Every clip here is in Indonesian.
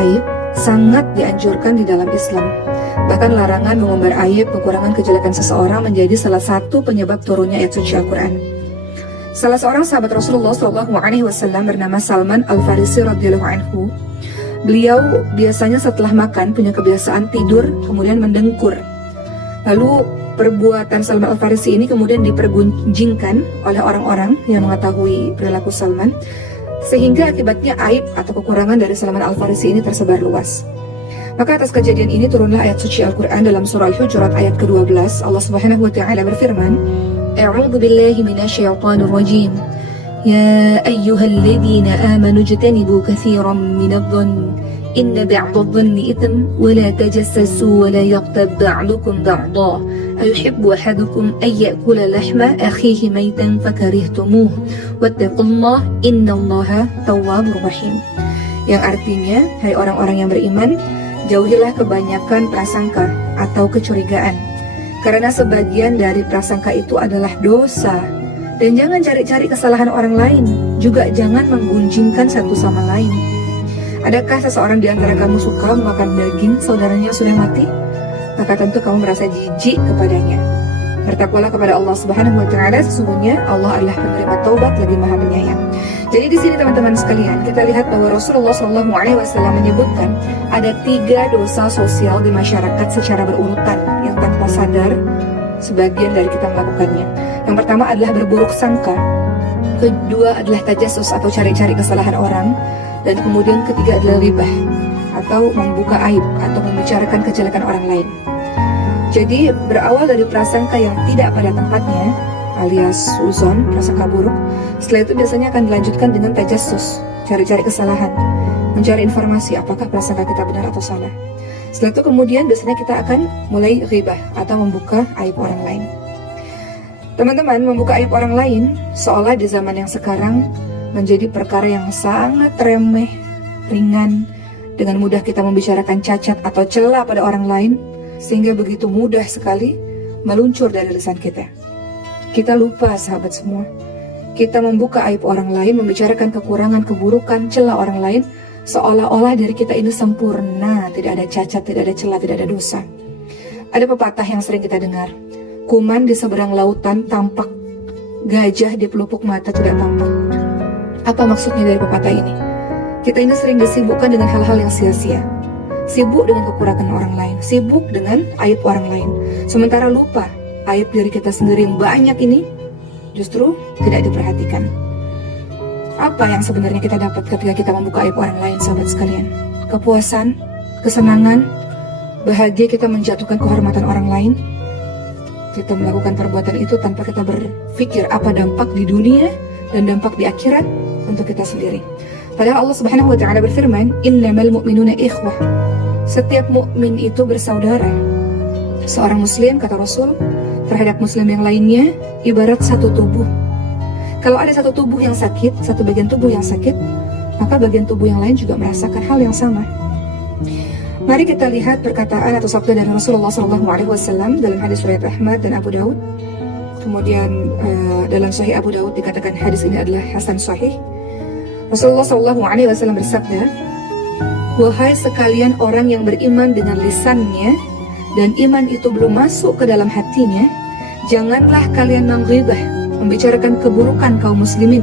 aib sangat dianjurkan di dalam Islam. Bahkan larangan mengumbar aib, kekurangan, kejelekan seseorang menjadi salah satu penyebab turunnya ayat suci Al-Quran. Salah seorang sahabat Rasulullah SAW bernama Salman Al-Farisi radhiyallahu anhu. Beliau biasanya setelah makan punya kebiasaan tidur kemudian mendengkur. Lalu perbuatan Salman Al-Farisi ini kemudian dipergunjingkan oleh orang-orang yang mengetahui perilaku Salman, sehingga akibatnya aib atau kekurangan dari Salman Al-Farisi ini tersebar luas. Maka atas kejadian ini turunlah ayat suci Al-Quran dalam surah Al-Hujurat ayat ke-12. Allah Subhanahu wa taala berfirman, A'udzu billahi minasyaitonir rajim. Ya ayyuhalladzina amanu ijtanibu katsiran minadh-dhanni inna ba'dadh-dhanni itsm wa la tajassasu wa la yaghtab ba'dukum ba'dha ayuhibbu ahadukum an ya'kula lahma akhihi maytan fakarihtumuh wattaqullaha innallaha tawwabur rahim. Yang artinya, hai orang-orang yang beriman, jauhilah kebanyakan prasangka atau kecurigaan, karena sebagian dari prasangka itu adalah dosa. Dan jangan cari-cari kesalahan orang lain, juga jangan menggunjingkan satu sama lain. Adakah seseorang di antara kamu suka makan daging saudaranya sudah mati? Maka tentu kamu merasa jijik kepadanya. Bertakwalah kepada Allah Subhanahu wa taala, sesungguhnya Allah adalah penerima taubat lagi Maha Penyayang. Jadi di sini teman-teman sekalian, kita lihat bahwa Rasulullah SAW menyebutkan ada 3 dosa sosial di masyarakat secara berurutan yang tanpa sadar sebagian dari kita melakukannya. Yang pertama adalah berburuk sangka, kedua adalah tajassus atau cari-cari kesalahan orang, dan kemudian ketiga adalah ribah atau membuka aib atau membicarakan kejelekan orang lain. Jadi berawal dari prasangka yang tidak pada tempatnya alias uzon, prasangka buruk. Setelah itu biasanya akan dilanjutkan dengan tajassus, cari-cari kesalahan, mencari informasi apakah prasangka kita benar atau salah. Setelah itu kemudian biasanya kita akan mulai ghibah atau membuka aib orang lain. Teman-teman, membuka aib orang lain seolah di zaman yang sekarang menjadi perkara yang sangat remeh, ringan. Dengan mudah kita membicarakan cacat atau celah pada orang lain, sehingga begitu mudah sekali meluncur dari lisan kita. Kita lupa, sahabat semua, kita membuka aib orang lain, membicarakan kekurangan, keburukan, celah orang lain, seolah-olah diri kita ini sempurna, tidak ada cacat, tidak ada celah, tidak ada dosa. Ada pepatah yang sering kita dengar, kuman di seberang lautan tampak, gajah di pelupuk mata tidak tampak. Apa maksudnya dari pepatah ini? Kita ini sering disibukkan dengan hal-hal yang sia-sia, sibuk dengan kekurangan orang lain, sibuk dengan aib orang lain, sementara lupa aib diri kita sendiri yang banyak ini justru tidak diperhatikan. Apa yang sebenarnya kita dapat ketika kita membuka aib orang lain, sahabat sekalian? Kepuasan, kesenangan, bahagia kita menjatuhkan kehormatan orang lain. Kita melakukan perbuatan itu tanpa kita berpikir apa dampak di dunia dan dampak di akhirat untuk kita sendiri. Padahal Allah Subhanahu wa taala berfirman, "Innamal mu'minuna ikhwah." Setiap mukmin itu bersaudara. Seorang muslim, kata Rasul, terhadap muslim yang lainnya ibarat satu tubuh. Kalau ada satu tubuh yang sakit, satu bagian tubuh yang sakit, maka bagian tubuh yang lain juga merasakan hal yang sama. Mari kita lihat perkataan atau sabda dari Rasulullah SAW dalam hadis riwayat Ahmad dan Abu Daud. Kemudian dalam Sahih Abu Daud dikatakan hadis ini adalah hasan sahih. Rasulullah SAW bersabda, "Wahai sekalian orang yang beriman dengan lisannya dan iman itu belum masuk ke dalam hatinya, janganlah kalian menghibah, membicarakan keburukan kaum muslimin.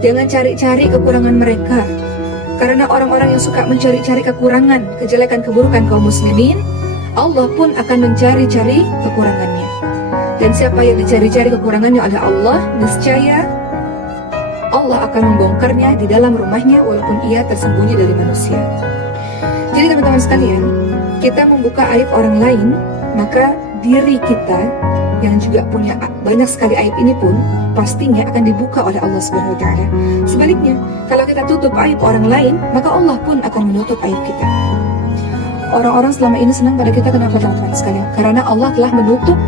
Jangan cari-cari kekurangan mereka, karena orang-orang yang suka mencari-cari kekurangan, kejelekan, keburukan kaum muslimin, Allah pun akan mencari-cari kekurangannya. Dan siapa yang dicari-cari kekurangannya adalah Allah, niscaya Allah akan membongkarnya di dalam rumahnya walaupun ia tersembunyi dari manusia." Jadi teman-teman sekalian, kita membuka aib orang lain, maka diri kita yang juga punya banyak sekali aib ini pun pastinya akan dibuka oleh Allah Subhanahu wa taala. Sebaliknya, kalau kita tutup aib orang lain, maka Allah pun akan menutup aib kita. Orang-orang selama ini senang pada kita, kenapa teman-teman sekalian? Karena Allah telah menutup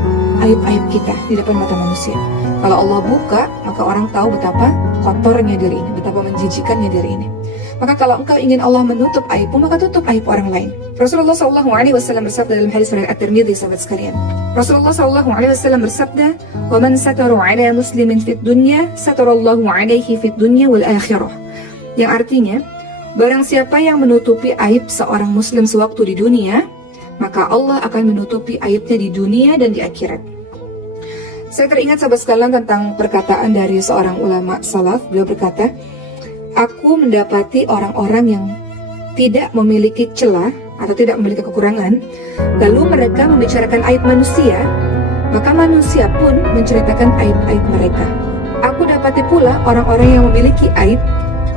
aib-aib kita di depan mata manusia. Kalau Allah buka, maka orang tahu betapa kotornya diri ini, betapa menjijikannya diri ini. Maka kalau engkau ingin Allah menutup aibmu, maka tutup aib orang lain. Rasulullah SAW bersabda dalam hadis riwayat At-Tirmidzi, sahabat sekalian. Rasulullah SAW bersabda, "Wa man satara 'ala muslimin fid dunya, satarallahu 'alaihi fid dunya wal akhirah." Yang artinya, Barang siapa yang menutupi aib seorang muslim sewaktu di dunia, maka Allah akan menutupi aibnya di dunia dan di akhirat. Saya teringat sahabat sekalian tentang perkataan dari seorang ulama salaf. Beliau berkata, aku mendapati orang-orang yang tidak memiliki celah atau tidak memiliki kekurangan, lalu mereka membicarakan aib manusia, maka manusia pun menceritakan aib-aib mereka. Aku dapati pula orang-orang yang memiliki aib,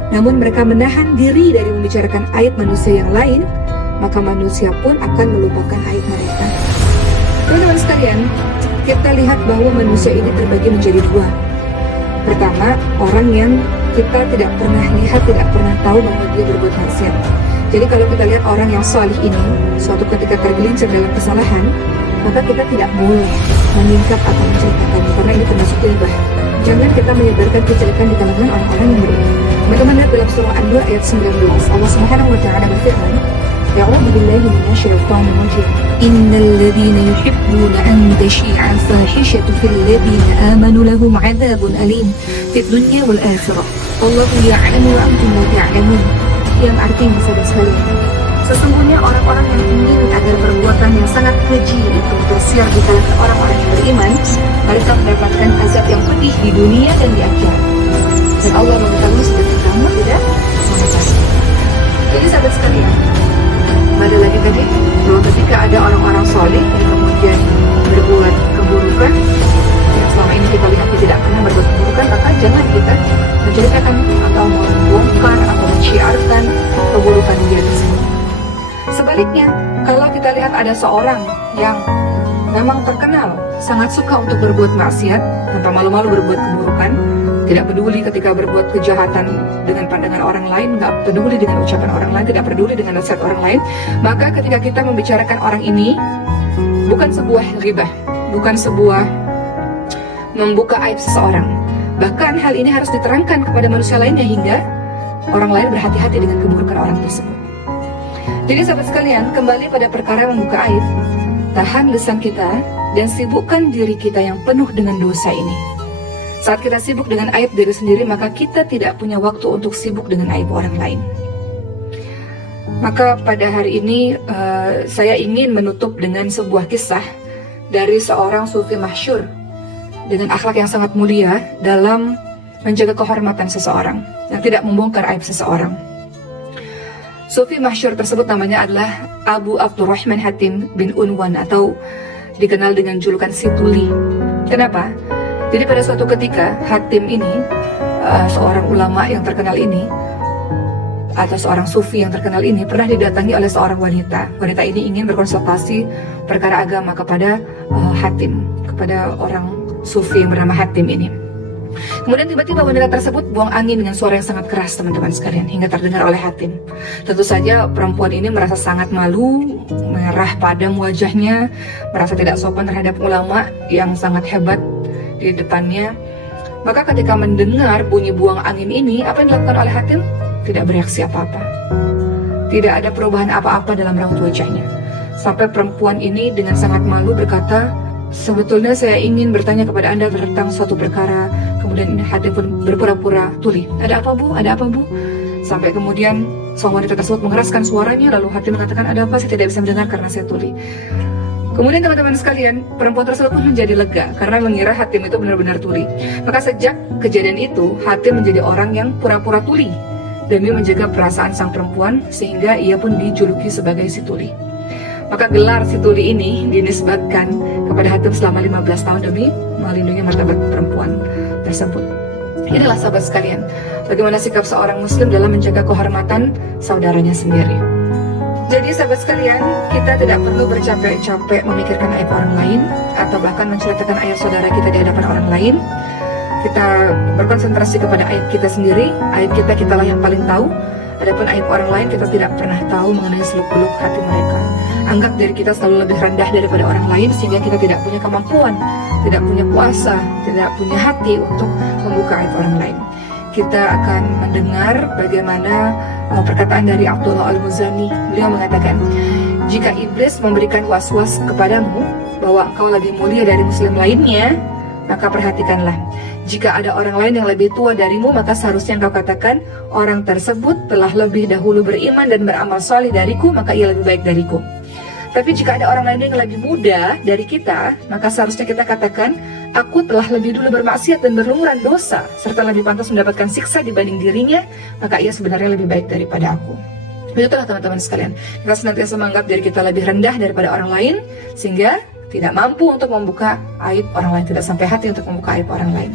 namun mereka menahan diri dari membicarakan aib manusia yang lain, maka manusia pun akan melupakan aib mereka. Teman-teman sekalian, kita lihat bahwa manusia ini terbagi menjadi dua. Pertama, orang yang kita tidak pernah lihat, tidak pernah tahu bahwa dia berbuat maksiat. Jadi kalau kita lihat orang yang salih ini, suatu ketika tergelincir dalam kesalahan, maka kita tidak boleh menyingkap atau menceritakannya, karena ini termasuk ghibah. Jangan kita menyebarkan kejelekan di kalangan orang-orang yang beriman. Teman-teman lihat dalam surah An-Nur ayat 19, Allah Subhanahu wa taala berfirman, Ya'udzu billahi minasyaitonir rajim. Innal ladzina yuhibbuna an tashi'a al-fahishatu fil ladzina amanu lahum 'adzabun alim fid dunya wal akhirah. Wallahu ya'lamu wa antum la ta'lamun. Yang artinya sahabat sekalian, sesungguhnya orang-orang yang ingin agar perbuatan yang sangat keji itu tersiar di kalangan orang-orang yang beriman, mereka mendapatkan azab yang pedih di dunia dan di akhirat. Dan Allah mengetahui sedangkan kamu tidak mengetahui. Jadi sahabat sekalian, kembali lagi tadi bahwa ketika ada orang-orang soleh yang kemudian berbuat keburukan, yang selama ini kita lihat dia tidak pernah berbuat keburukan, maka jangan kita menceritakan atau membongkar atau menciarkan keburukan dia tersebut. Sebaliknya, kalau kita lihat ada seorang yang memang terkenal sangat suka untuk berbuat maksiat, tanpa malu-malu berbuat keburukan, tidak peduli ketika berbuat kejahatan dengan pandangan orang lain, nggak peduli dengan ucapan orang lain, tidak peduli dengan nasihat orang lain, maka ketika kita membicarakan orang ini, bukan sebuah ghibah, bukan sebuah membuka aib seseorang. Bahkan hal ini harus diterangkan kepada manusia lainnya hingga orang lain berhati-hati dengan keburukan orang tersebut. Jadi sahabat sekalian, kembali pada perkara membuka aib, tahan lisan kita dan sibukkan diri kita yang penuh dengan dosa ini. Saat kita sibuk dengan aib diri sendiri, maka kita tidak punya waktu untuk sibuk dengan aib orang lain. Maka pada hari ini saya ingin menutup dengan sebuah kisah dari seorang sufi masyhur dengan akhlak yang sangat mulia dalam menjaga kehormatan seseorang yang tidak membongkar aib seseorang. Sufi masyhur tersebut namanya adalah Abu Abdurrahman Hatim bin Unwan atau dikenal dengan julukan Si Tuli. Kenapa? Jadi pada suatu ketika Hatim ini, seorang ulama yang terkenal ini, atau seorang sufi yang terkenal ini, pernah didatangi oleh seorang wanita. Wanita ini ingin berkonsultasi perkara agama kepada Hatim, kepada orang sufi yang bernama Hatim ini. Kemudian tiba-tiba wanita tersebut buang angin dengan suara yang sangat keras, teman-teman sekalian, hingga terdengar oleh Hatim. Tentu saja perempuan ini merasa sangat malu, merah padam wajahnya, merasa tidak sopan terhadap ulama yang sangat hebat di depannya. Maka ketika mendengar bunyi buang angin ini, apa yang dilakukan oleh Hatim? Tidak bereaksi apa-apa. Tidak ada perubahan apa-apa dalam raut wajahnya. Sampai perempuan ini dengan sangat malu berkata, sebetulnya saya ingin bertanya kepada Anda tentang suatu perkara. Kemudian Hatim pun berpura-pura tuli. Ada apa bu? Ada apa bu? Sampai kemudian seorang wanita tersebut mengeraskan suaranya. Lalu Hatim mengatakan, ada apa? Saya tidak bisa mendengar karena saya tuli. Kemudian teman-teman sekalian, perempuan tersebut pun menjadi lega karena mengira Hatim itu benar-benar tuli. Maka sejak kejadian itu, Hatim menjadi orang yang pura-pura tuli demi menjaga perasaan sang perempuan, sehingga ia pun dijuluki sebagai Si Tuli. Maka gelar Si Tuli ini dinisbatkan kepada Hatim selama 15 tahun demi melindungi martabat perempuan tersebut. Inilah sahabat sekalian, bagaimana sikap seorang muslim dalam menjaga kehormatan saudaranya sendiri. Jadi sahabat sekalian, kita tidak perlu bercapek-capek memikirkan aib orang lain, atau bahkan menceritakan aib saudara kita di hadapan orang lain. Kita berkonsentrasi kepada aib kita sendiri. Aib kita lah yang paling tahu. Adapun aib orang lain, kita tidak pernah tahu mengenai seluk-beluk hati mereka. Anggap diri kita selalu lebih rendah daripada orang lain, sehingga kita tidak punya kemampuan, tidak punya kuasa, tidak punya hati untuk membuka aib orang lain. Kita akan mendengar bagaimana perkataan dari Abdullah Al-Muzani. Beliau mengatakan, jika iblis memberikan was-was kepadamu bahwa engkau lebih mulia dari muslim lainnya, maka perhatikanlah. Jika ada orang lain yang lebih tua darimu, maka seharusnya engkau katakan, orang tersebut telah lebih dahulu beriman dan beramal soleh dariku, maka ia lebih baik dariku. Tapi jika ada orang lain yang lebih muda dari kita, maka seharusnya kita katakan, aku telah lebih dulu bermaksiat dan berlumuran dosa, serta lebih pantas mendapatkan siksa dibanding dirinya, maka ia sebenarnya lebih baik daripada aku. Itulah teman-teman sekalian, kita senantiasa menganggap diri kita lebih rendah daripada orang lain, sehingga tidak mampu untuk membuka aib orang lain, tidak sampai hati untuk membuka aib orang lain.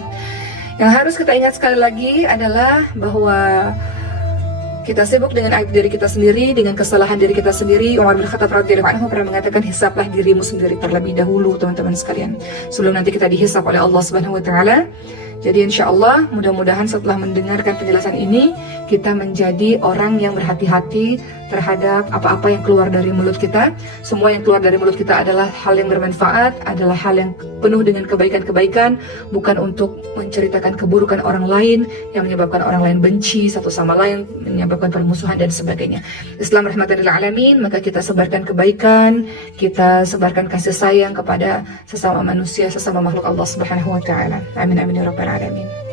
Yang harus kita ingat sekali lagi adalah bahwa kita sibuk dengan aib diri kita sendiri, dengan kesalahan diri kita sendiri. Umar bin Khattab radhiyallahu anhu pernah mengatakan, hisablah dirimu sendiri terlebih dahulu, teman-teman sekalian, sebelum nanti kita dihisab oleh Allah Subhanahu wa taala. Jadi insya Allah mudah-mudahan setelah mendengarkan penjelasan ini, kita menjadi orang yang berhati-hati terhadap apa-apa yang keluar dari mulut kita. Semua yang keluar dari mulut kita adalah hal yang bermanfaat, adalah hal yang penuh dengan kebaikan-kebaikan, bukan untuk menceritakan keburukan orang lain yang menyebabkan orang lain benci satu sama lain, menyebabkan permusuhan dan sebagainya. Islam rahmatan lil alamin, maka kita sebarkan kebaikan, kita sebarkan kasih sayang kepada sesama manusia, sesama makhluk Allah Subhanahu wa taala. Amin amin ya rabbal alamin.